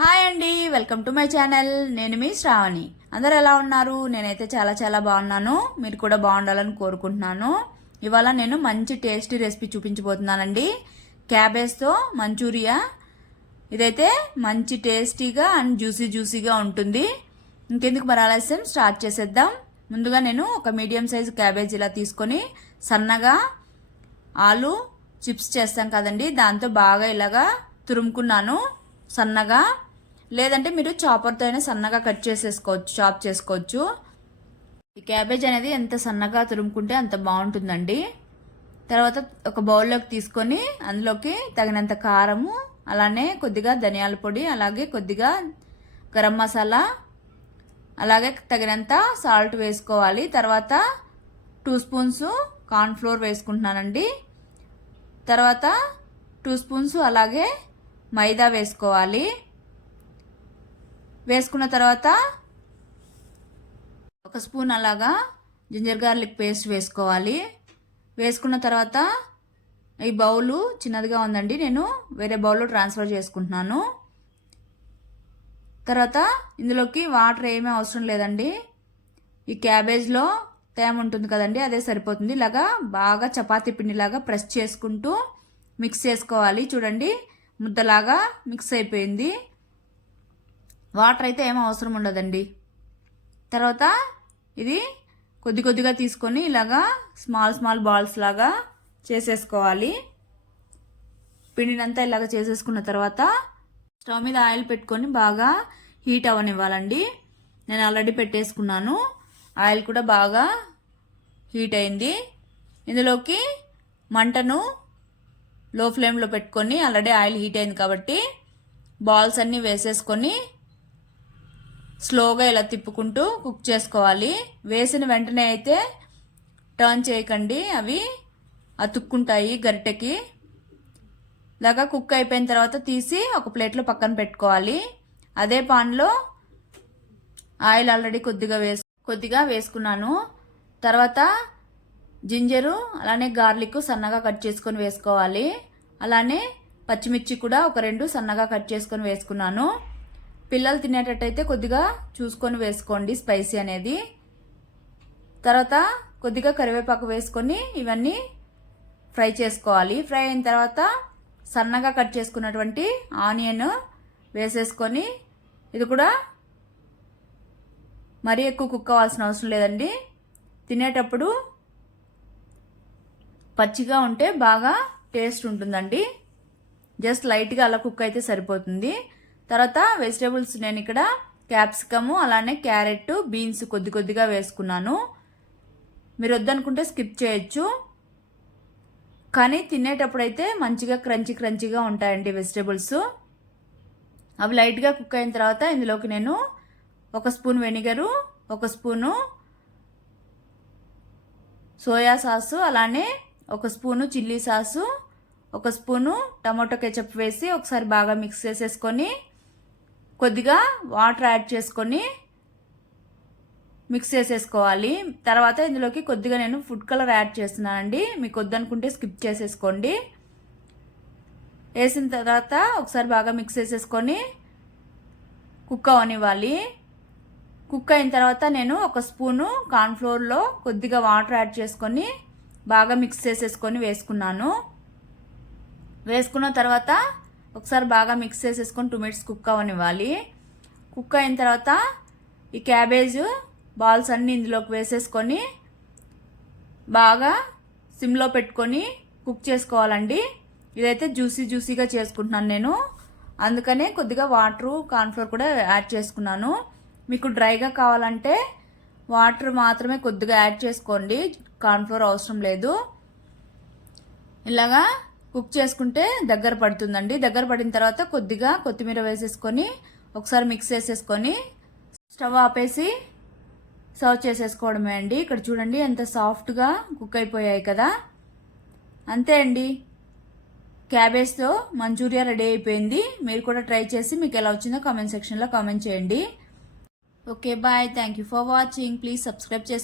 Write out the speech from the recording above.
Hi అండి welcome to my channel. నేను మీ శ్రావణి. అందరు ఎలా ఉన్నారు? నేనైతే చాలా చాలా బాగున్నాను. మీరు కూడా బాగుండాలని కోరుకుంటున్నాను. ఇవాళ నేను మంచి టేస్టీ రెసిపీ చూపించబోతున్నానండి. క్యాబేజ్తో మంచూరియా. ఇదైతే మంచి టేస్టీగా అండ్ జ్యూసీ జ్యూసీగా ఉంటుంది. ఇంకెందుకు మరి ఆలస్యం? స్టార్ట్ చేసేద్దాం. ముందుగా నేను ఒక మీడియం సైజు క్యాబేజ్ ఇలా తీసుకొని సన్నగా ఆలు చిప్స్ చేస్తాం కదండి దాంతో బాగా ఇలాగా తురుముకున్నాను. సన్నగా లేదంటే మీరు చాపర్తో అయినా సన్నగా కట్ చేసేసుకోవచ్చు చాప్ చేసుకోవచ్చు. ఈ క్యాబేజ్ అనేది ఎంత సన్నగా తురుముకుంటే అంత బాగుంటుందండి. తర్వాత ఒక బౌల్లోకి తీసుకొని అందులోకి తగినంత కారము అలానే కొద్దిగా ధనియాల పొడి అలాగే కొద్దిగా గరం మసాలా అలాగే తగినంత సాల్ట్ వేసుకోవాలి. తర్వాత టూ స్పూన్స్ కార్న్ఫ్లోర్ వేసుకుంటున్నానండి. తర్వాత టూ స్పూన్స్ అలాగే మైదా వేసుకోవాలి. వేసుకున్న తర్వాత ఒక స్పూన్ అలాగా జింజర్ గార్లిక్ పేస్ట్ వేసుకోవాలి. వేసుకున్న తర్వాత ఈ బౌలు చిన్నదిగా ఉందండి. నేను వేరే బౌల్లో ట్రాన్స్ఫర్ చేసుకుంటున్నాను. తర్వాత ఇందులోకి వాటర్ ఏమీ అవసరం లేదండి. ఈ క్యాబేజ్లో తేమ ఉంటుంది కదండి అదే సరిపోతుంది. ఇలాగా బాగా చపాతీ పిండిలాగా ప్రెస్ చేసుకుంటూ మిక్స్ చేసుకోవాలి. చూడండి ముద్దలాగా మిక్స్ అయిపోయింది. వాటర్ అయితే ఏం అవసరం ఉండదండి. తర్వాత ఇది కొద్ది కొద్దిగా తీసుకొని ఇలాగా స్మాల్ స్మాల్ బాల్స్ లాగా చేసేసుకోవాలి. పిండినంతా ఇలాగ చేసేసుకున్న తర్వాత స్టవ్ మీద ఆయిల్ పెట్టుకొని బాగా హీట్ అవ్వనివ్వాలండి. నేను ఆల్రెడీ పెట్టేసుకున్నాను. ఆయిల్ కూడా బాగా హీట్ అయింది. ఇందులోకి మంటను లో ఫ్లేమ్లో పెట్టుకొని ఆల్రెడీ ఆయిల్ హీట్ అయింది కాబట్టి బాల్స్ అన్నీ వేసేసుకొని స్లోగా ఇలా తిప్పుకుంటూ కుక్ చేసుకోవాలి. వేసిన వెంటనే అయితే టర్న్ చేయకండి. అవి అతుక్కుంటాయి గరిటెకి. ఇలాగా కుక్ అయిపోయిన తర్వాత తీసి ఒక ప్లేట్లో పక్కన పెట్టుకోవాలి. అదే పాన్లో ఆయిల్ ఆల్రెడీ కొద్దిగా వేసు కొద్దిగా వేసుకున్నాను. తర్వాత జింజరు అలానే గార్లిక్ సన్నగా కట్ చేసుకొని వేసుకోవాలి. అలానే పచ్చిమిర్చి కూడా ఒక రెండు సన్నగా కట్ చేసుకొని వేసుకున్నాను. పిల్లలు తినేటట్టయితే కొద్దిగా చూసుకొని వేసుకోండి స్పైసీ అనేది. తర్వాత కొద్దిగా కరివేపాకు వేసుకొని ఇవన్నీ ఫ్రై చేసుకోవాలి. ఫ్రై అయిన తర్వాత సన్నగా కట్ చేసుకున్నటువంటి ఆనియన్ వేసేసుకొని ఇది కూడా మరీ ఎక్కువ కుక్ అవ్వాల్సిన అవసరం లేదండి. తినేటప్పుడు పచ్చిగా ఉంటే బాగా టేస్ట్ ఉంటుందండి. జస్ట్ లైట్గా అలా కుక్ అయితే సరిపోతుంది. తర్వాత వెజిటేబుల్స్ నేను ఇక్కడ క్యాప్సికము అలానే క్యారెట్ బీన్స్ కొద్ది కొద్దిగా వేసుకున్నాను. మీరు వద్దనుకుంటే స్కిప్ చేయొచ్చు. కానీ తినేటప్పుడైతే మంచిగా క్రంచి క్రంచిగా ఉంటాయండి వెజిటేబుల్స్. అవి లైట్గా కుక్ అయిన తర్వాత ఇందులోకి నేను ఒక స్పూన్ వెనిగరు ఒక స్పూను సోయా సాసు అలానే ఒక స్పూను చిల్లీ సాసు ఒక స్పూను టమాటో కెచప్ వేసి ఒకసారి బాగా మిక్స్ చేసేసుకొని కొద్దిగా వాటర్ యాడ్ చేసుకొని మిక్స్ చేసేసుకోవాలి. తర్వాత ఇందులోకి కొద్దిగా నేను ఫుడ్ కలర్ యాడ్ చేస్తున్నానండి. మీకు వద్దనుకుంటే స్కిప్ చేసేసుకోండి. వేసిన తర్వాత ఒకసారి బాగా మిక్స్ చేసేసుకొని కుక్ అవనివ్వాలి. కుక్ అయిన తర్వాత నేను ఒక స్పూను కార్న్ఫ్లోర్లో కొద్దిగా వాటర్ యాడ్ చేసుకొని బాగా మిక్స్ చేసేసుకొని వేసుకున్నాను. వేసుకున్న తర్వాత ఒకసారి బాగా మిక్స్ చేసేసుకొని టూ మినిట్స్ కుక్ అవనివ్వాలి. కుక్ అయిన తర్వాత ఈ క్యాబేజ్ బాల్స్ అన్నీ ఇందులోకి వేసేసుకొని బాగా సిమ్లో పెట్టుకొని కుక్ చేసుకోవాలండి. ఇదైతే జ్యూసీ జ్యూసీగా చేసుకుంటున్నాను నేను. అందుకనే కొద్దిగా వాటరు కార్న్ఫ్లోర్ కూడా యాడ్ చేసుకున్నాను. మీకు డ్రైగా కావాలంటే వాటర్ మాత్రమే కొద్దిగా యాడ్ చేసుకోండి. కార్న్ఫ్లోర్ అవసరం లేదు. ఇలాగా కుక్ చేసుకుంటే దగ్గర పడుతుందండి. దగ్గర పడిన తర్వాత కొద్దిగా కొత్తిమీర వేసేసుకొని ఒకసారి మిక్స్ చేసేసుకొని స్టవ్ ఆపేసి సర్వ్ చేసేసుకోవడమే అండి. ఇక్కడ చూడండి ఎంత సాఫ్ట్గా కుక్ అయిపోయాయి కదా. అంతే అండి. క్యాబేజ్తో మంచూరియా రెడీ అయిపోయింది. మీరు కూడా ట్రై చేసి మీకు ఎలా వచ్చిందో కామెంట్ సెక్షన్లో కామెంట్ చేయండి. Okay bye thank you for watching please subscribe చేసి